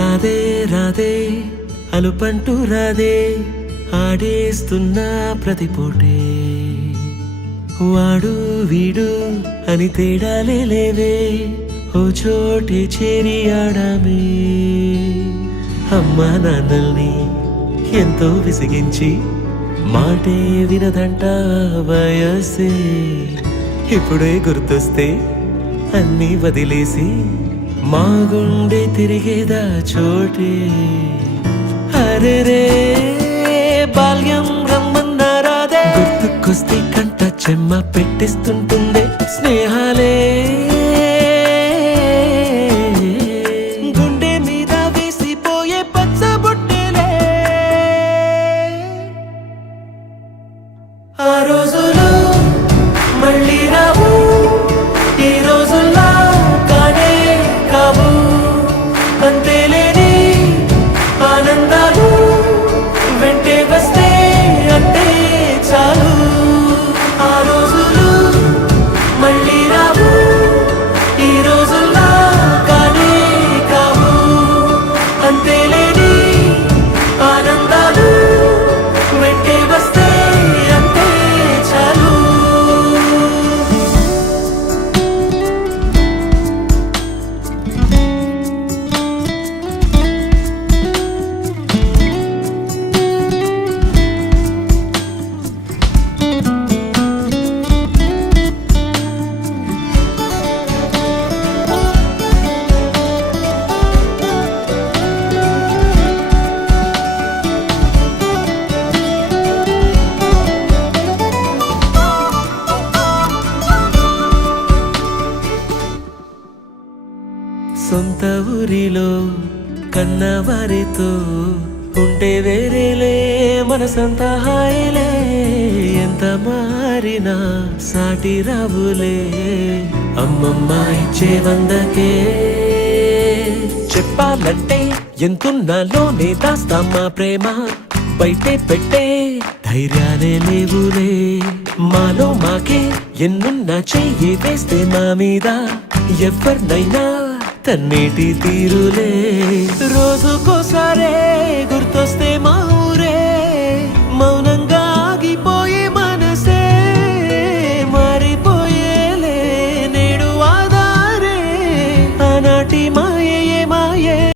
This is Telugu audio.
రాధే రాధే అలుపంటూ రాధే ఆడేస్తున్నా ప్రతి పూటే వాడు వీడు అని తేడాలే లేవే ఓ చోటే చేరి ఆడామే అమ్మా నాన్నల్ని ఎంతో విసిగించి మాటే వినదంట వయసే ఇప్పుడే గుర్తొస్తే అన్నీ వదిలేసి మా గుండె తిరిగేదా చోటే అరే రే బాల్యం రమ్మన్నారాదే గుర్తుకొస్తే కంట చెమ్మ పెట్టిస్తుంటుందే స్నేహాలే గుండె మీద వేసిపోయే పచ్చబొట్టెలే ఆ రోజులు మళ్ళీ రావు ఈ రోజుల్లా కానే కావు అంతేలేని ఆనందాలు వెంటే వస్తే అంటే చాలు ఆ రోజులు మళ్ళీ రావు ఈ రోజుల్లా కానే కావు అంతేలేని ఆనందాలు వెంటే వస్తే అంటే చాలు సొంత ఊరిలో కన్నవారితో ఉంటే వేరేలే మనసంత హాయిలే ఎంత మారినా సాటి రావులే అమ్మమ్మ ఇచ్చే వందకే చెప్పాలంటే ఎంతున్నాలోనే దాస్తామా ప్రేమ బయటే పెట్టే ధైర్యాలే లేవులే మాలో మాకే ఎన్నున్నా చెయ్యి వేస్తే మా మీద ఎవరినైనా తన్నేటి తీరులే రోజుకోసారే